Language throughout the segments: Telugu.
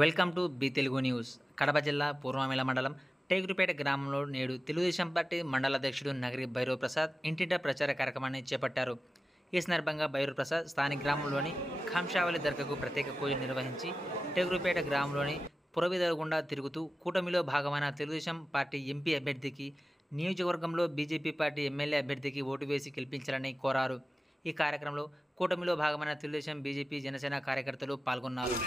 Welcome to be Telugu news. Kadapa జిల్లా పూర్వమిల మండలం టేకురుపేట గ్రామంలో నేడు తెలుగుదేశం పార్టీ మండల అధ్యక్షుడు నగరి భైరవ్ ప్రసాద్ ఇంటింటా ప్రచార కార్యక్రమాన్ని చేపట్టారు. ఈ సందర్భంగా భైరవ్ ప్రసాద్ స్థానిక గ్రామంలోని ఖంషావళి దర్గాకు ప్రత్యేక పూజలు నిర్వహించి టేకురుపేట గ్రామంలోని పురవీధుల గుండా తిరుగుతూ కూటమిలో భాగమైన తెలుగుదేశం పార్టీ ఎంపీ అభ్యర్థికి, నియోజకవర్గంలో బీజేపీ పార్టీ ఎమ్మెల్యే అభ్యర్థికి ఓటు వేసి గెలిపించాలని కోరారు. ఈ కార్యక్రమంలో కూటమిలో భాగమైన తెలుగుదేశం, బీజేపీ, జనసేన కార్యకర్తలు పాల్గొన్నారు.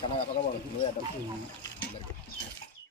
Karena apa kamu?